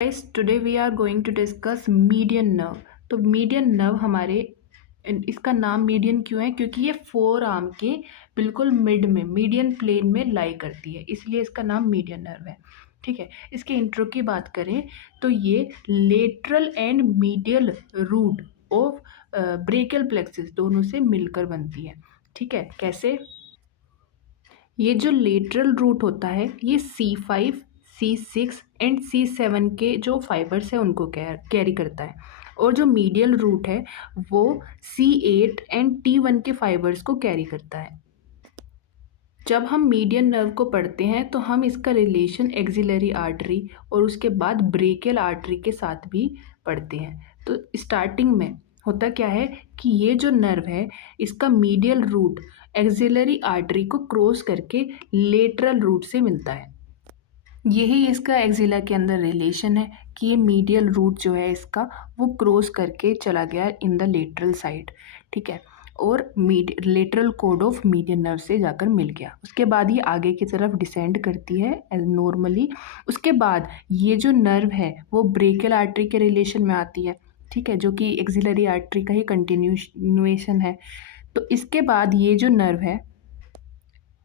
Guys today we are going to discuss median nerve. तो median nerve हमारे इसका नाम मीडियन क्यों है? क्योंकि ये फोर आर्म के बिल्कुल मिड में मीडियन प्लेन में लाई करती है, इसलिए इसका नाम मीडियन नर्व है। ठीक है, इसके इंट्रो की बात करें तो ये lateral and medial root of brachial plexus दोनों से मिलकर बनती है। ठीक है, कैसे? ये जो लेटरल रूट होता है ये C5, C6 एंड C7 के जो फाइबर्स है उनको कैरी करता है, और जो मीडियल रूट है वो C8 एंड T1 के फाइबर्स को कैरी करता है। जब हम मीडियन नर्व को पढ़ते हैं तो हम इसका रिलेशन एक्सिलरी आर्टरी और उसके बाद ब्रेकियल आर्टरी के साथ भी पढ़ते हैं। तो स्टार्टिंग में होता क्या है कि ये जो नर्व है इसका मीडियल रूट एक्सिलरी आर्टरी को क्रॉस करके लेटरल रूट से मिलता है। यही इसका एक्सिला के अंदर रिलेशन है कि ये मीडियल रूट जो है इसका वो क्रॉस करके चला गया इन द लेटरल साइड। ठीक है, और lateral cord of median nerve से जाकर मिल गया। उसके बाद ये आगे की तरफ डिसेंड करती है एज नॉर्मली। उसके बाद ये जो नर्व है वो ब्रेकियल आर्टरी के रिलेशन में आती है। ठीक है, जो कि एक्सिलरी आर्टरी का ही कंटिन्यूएशन है। तो इसके बाद ये जो नर्व है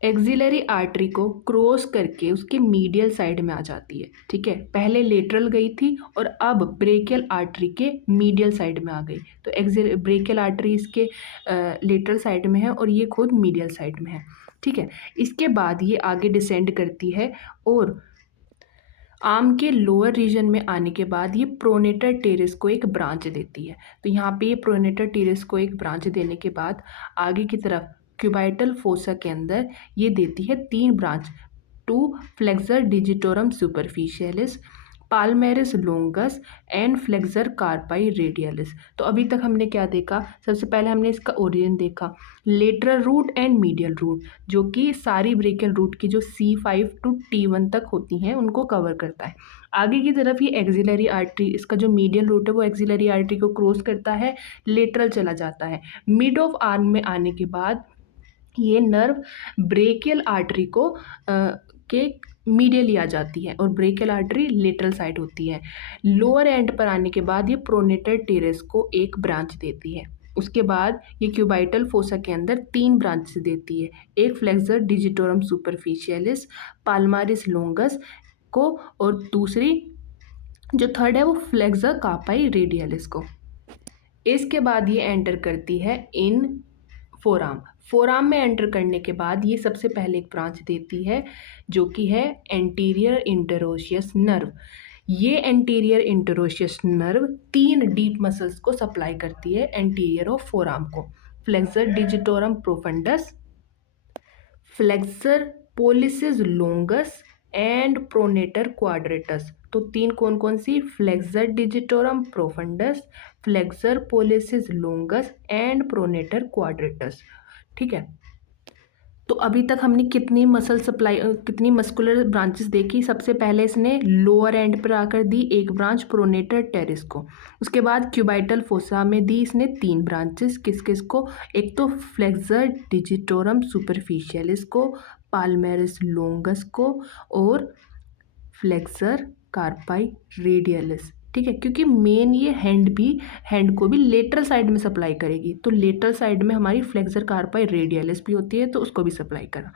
एक्सिलरी आर्टरी को क्रॉस करके उसके मीडियल साइड में आ जाती है। ठीक है, पहले लेटरल गई थी और अब ब्रेकियल आर्टरी के मीडियल साइड में आ गई। तो ब्रेकियल आर्टरी इसके लेटरल साइड में है और ये खुद मीडियल साइड में है। ठीक है, इसके बाद ये आगे डिसेंड करती है और आर्म के लोअर रीजन में आने के बाद ये प्रोनेटर टेरेस को एक ब्रांच देती है। तो यहाँ पे ये प्रोनेटर टेरेस को एक ब्रांच देने के बाद आगे की तरफ क्यूबाइटल फोसा के अंदर ये देती है 3 branch to flexor digitorum superficialis, palmaris longus and flexor carpi radialis. तो अभी तक हमने क्या देखा? सबसे पहले हमने इसका ओरिजिन देखा, lateral root and medial root, जो कि सारी ब्रेकियल रूट की जो C5 टू T1 तक होती हैं उनको कवर करता है। आगे की तरफ ये एक्सिलरी आर्टरी, इसका जो मीडियल रूट है वो एक्सिलरी आर्टरी को क्रॉस करता है, लेटरल चला जाता है। मिड ऑफ आर्म में आने के बाद ये नर्व ब्रेकियल आर्टरी को के मीडियली आ जाती है और ब्रेकियल आर्टरी लेटरल साइड होती है। लोअर एंड पर आने के बाद ये प्रोनेटर टेरेस को एक ब्रांच देती है। उसके बाद ये क्यूबाइटल फोसा के अंदर 3 ब्रांच देती है, एक फ्लेक्सर डिजिटोरम सुपरफिशियलिस, पाल्मारिस लोंगस को, और दूसरी जो थर्ड है वो फ्लेक्सर कार्पाई रेडियलिस को। इसके बाद ये एंटर करती है इन फोराम। फोराम में एंटर करने के बाद ये सबसे पहले एक ब्रांच देती है जो कि है एंटीरियर इंटरोशियस नर्व। ये anterior interosseous nerve 3 deep muscles को सप्लाई करती है एंटीरियर ऑफ फोराम को, flexor digitorum profundus, flexor pollicis longus and pronator quadratus. तो 3 कौन कौन सी? Flexor digitorum profundus, flexor pollicis longus and pronator quadratus. ठीक है, तो अभी तक हमने कितनी मस्कुलर ब्रांचेस देखी? सबसे पहले इसने लोअर एंड पर आकर दी एक ब्रांच प्रोनेटर टेरिस को। उसके बाद क्यूबाइटल फोसा में दी इसने 3 ब्रांचेस, किस किस को? एक तो फ्लेक्सर डिजिटोरम सुपरफिशियलिस को, पाल्मेरिस लोंगस को और फ्लेक्सर कार्पाई रेडियलिस। ठीक है, क्योंकि मेन ये हैंड को भी लेटरल साइड में सप्लाई करेगी, तो लेटरल साइड में हमारी फ्लेक्सर कार्पाई रेडियलिस भी होती है, तो उसको भी सप्लाई करा।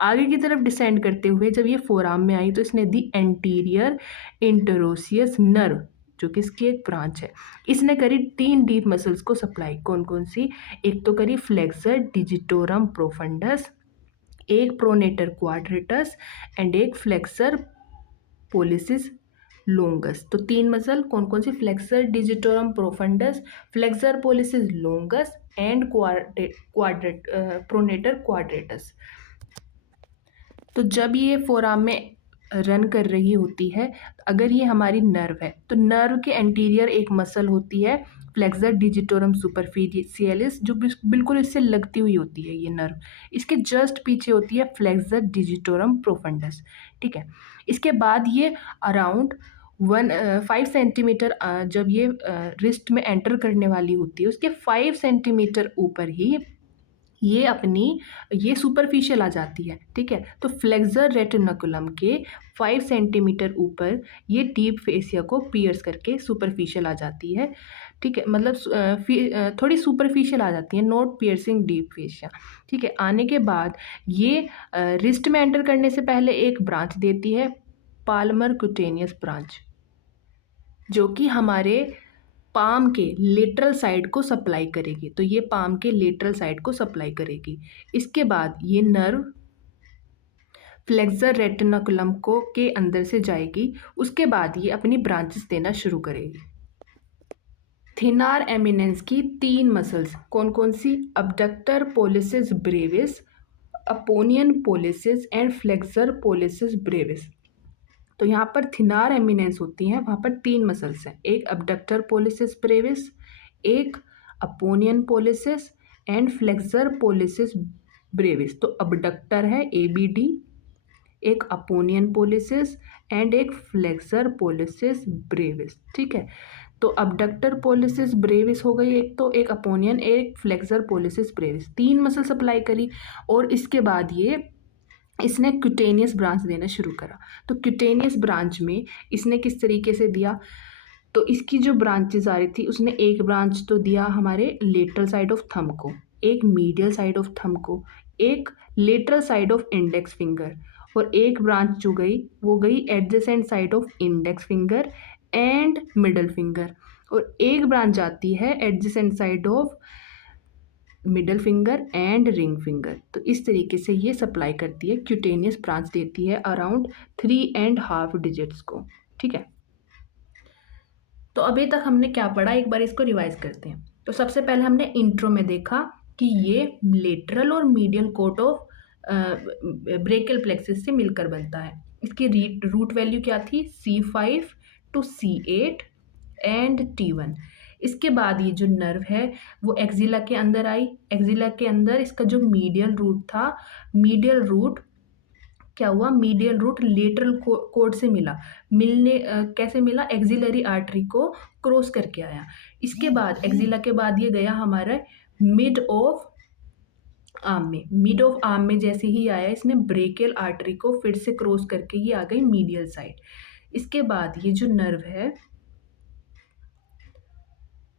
आगे की तरफ डिसेंड करते हुए जब ये फोराम में आई तो इसने दी एंटीरियर इंटरोशियस नर्व, जो कि इसकी एक ब्रांच है। इसने करी 3 डीप मसल्स को सप्लाई। कौन कौन सी? एक तो करी फ्लेक्सर डिजिटोरम प्रोफंडस, एक प्रोनेटर क्वाड्रेटस एंड एक फ्लेक्सर पोलिसिस लोंगस। तो 3 मसल कौन कौन सी? Flexor digitorum profundus, flexor pollicis longus and pronator quadratus. तो जब ये फोराम में रन कर रही होती है, अगर ये हमारी नर्व है तो नर्व के एंटीरियर एक मसल होती है फ्लेक्सर डिजिटोरम सुपरफिशियलिस, जो बिल्कुल इससे लगती हुई होती है ये नर्व। इसके जस्ट पीछे होती है फ्लेक्सर डिजिटोरम प्रोफंडस। ठीक है, इसके बाद ये अराउंड 5 सेंटीमीटर, जब ये रिस्ट में एंटर करने वाली होती है उसके 5 सेंटीमीटर ऊपर ही ये सुपरफिशियल आ जाती है, ठीक है। तो फ्लेक्सर रेटिनोकुलम के 5 सेंटीमीटर ऊपर ये डीप फेसिया को पियर्स करके सुपरफिशियल आ जाती है, ठीक है। मतलब थोड़ी सुपरफिशियल आ जाती है, नॉट पियर्सिंग डीप फेसिया, ठीक है। आने के बाद ये रिस्ट में एंटर करने से पहले एक ब्रांच देती है, पाल्मर क्यूटेनियस ब्रांच, जो कि हमारे पाम के लेटरल साइड को सप्लाई करेगी। तो ये पाम के लेटरल साइड को सप्लाई करेगी। इसके बाद ये नर्व फ्लेक्सर रेटिनोकुलम को के अंदर से जाएगी। उसके बाद ये अपनी ब्रांचेस देना शुरू करेगी। थिनार एमिनेंस की 3 मसल्स कौन कौन सी? Abductor pollicis brevis, opponens pollicis and flexor pollicis brevis. तो यहाँ पर थिनार एमिनेंस होती हैं, वहाँ पर 3 मसल्स हैं, एक अबडक्टर पोलिसिस ब्रेविस, एक opponens pollicis and flexor pollicis brevis. तो अबडक्टर है ABD, एक अपोनियन पोलिसिस एंड एक फ्लेक्सर पोलिसिस ब्रेविस, ठीक है। तो अबडक्टर पोलिसिस ब्रेविस हो गई एक, तो एक अपोनियन, एक flexor pollicis Brevis, 3 muscle supply करी। और इसके बाद इसने क्यूटेनियस ब्रांच देना शुरू करा। तो क्यूटेनियस ब्रांच में इसने किस तरीके से दिया? तो इसकी जो ब्रांचेस आ रही थी, उसने एक ब्रांच तो दिया हमारे लेटरल साइड ऑफ थंब को, एक मीडियल साइड ऑफ थंब को, एक lateral side of index finger, और एक ब्रांच जो गई वो गई adjacent side of index finger and middle finger, और एक ब्रांच आती है adjacent side of middle finger and ring finger. तो इस तरीके से ये सप्लाई करती है, क्यूटेनियस ब्रांच देती है अराउंड 3.5 डिजिट्स को, ठीक है। तो अभी तक हमने क्या पढ़ा, एक बार इसको रिवाइज करते हैं। तो सबसे पहले हमने इंट्रो में देखा कि ये लेटरल और medial cord of brachial plexus से मिलकर बनता है। इसकी रूट वैल्यू क्या थी? C5 to C8 and T1। इसके बाद ये जो नर्व है वो एक्जिला के अंदर आई। एक्जिला के अंदर इसका जो मीडियल रूट था, मीडियल रूट क्या हुआ? मीडियल रूट लेटरल कोड से कैसे मिला? एक्सिलरी आर्टरी को क्रॉस करके आया। इसके बाद एक्जिला के बाद ये गया हमारा मिड ऑफ आर्म में। मिड ऑफ आर्म में जैसे ही आया, इसने ब्रेकियल आर्टरी को फिर से क्रॉस करके ये आ गई मीडियल साइड। इसके बाद ये जो नर्व है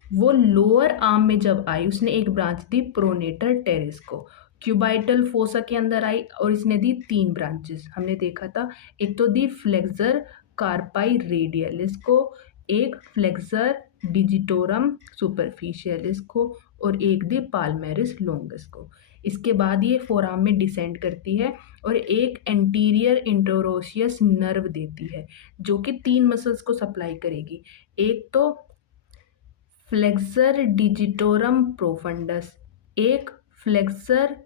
वो लोअर आर्म में जब आई, उसने एक ब्रांच दी प्रोनेटर टेरिस को, क्यूबाइटल फोसा के अंदर आई, और इसने दी 3 ब्रांचेस। हमने देखा था, एक तो दी फ्लेक्सर कार्पाई रेडियलिस को, एक फ्लेक्सर डिजिटोरम सुपरफिशियलिस को, और एक दी पाल्मेरिस लोंगस को। इसके बाद ये फोरआर्म में डिसेंड करती है और एक एंटीरियर इंटरोशियस नर्व देती है, जो कि 3 मसल्स को सप्लाई करेगी। एक तो फ्लेक्सर डिजिटोरम प्रोफंडस, एक फ्लेक्सर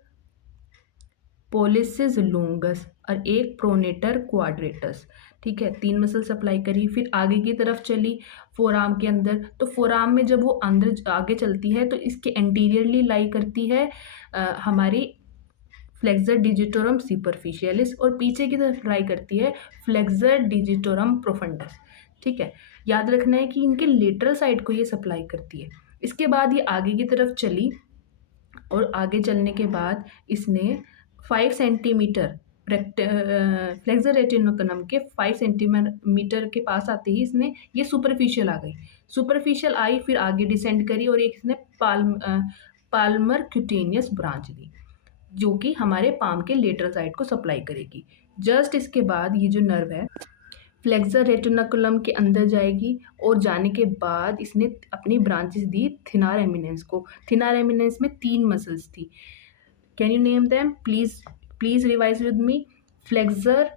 पोलिसिस लोंगस और एक प्रोनेटर क्वाड्रेटस, ठीक है। 3 मसल सप्लाई करी, फिर आगे की तरफ चली फोरआर्म के अंदर। तो फोरआर्म में जब वो अंदर आगे चलती है तो इसके एंटीरियरली लाई करती है हमारी फ्लेक्सर डिजिटोरम सुपरफिशियलिस, और पीछे की तरफ लाई करती है फ्लेक्सर डिजिटोरम प्रोफंडस, ठीक है। याद रखना है कि इनके लेटरल साइड को ये सप्लाई करती है। इसके बाद ये आगे की तरफ चली, और आगे चलने के बाद इसने 5 सेंटीमीटर फ्लेक्सर रेटिनोकुलम के 5 सेंटीमीटर के पास आते ही इसने ये सुपरफिशियल आ गई। सुपरफिशियल आई, फिर आगे डिसेंड करी, और एक इसने पाल्मर क्यूटेनियस ब्रांच दी, जो कि हमारे पाम के लेटरल साइड को सप्लाई करेगी। जस्ट इसके बाद ये जो नर्व है फ्लेक्सर रेटिनोकुलम के अंदर जाएगी, और जाने के बाद इसने अपनी ब्रांचेस दी थिनार एमिनेंस को। थिनार एमिनेंस में 3 मसल्स थी। Can you name them? Please revise with me. Flexor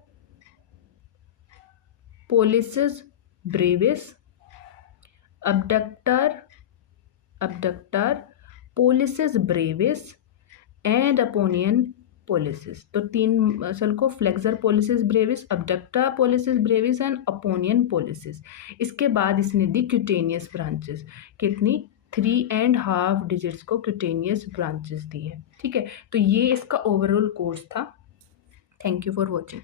pollicis brevis, abductor pollicis brevis and opponens pollicis. तो 3 मसल को flexor pollicis brevis, abductor pollicis brevis and opponens pollicis. इसके बाद इसने दी cutaneous branches, कितनी? 3.5 digits को cutaneous branches दी है, ठीक है। तो ये इसका ओवरऑल कोर्स था। Thank you for watching.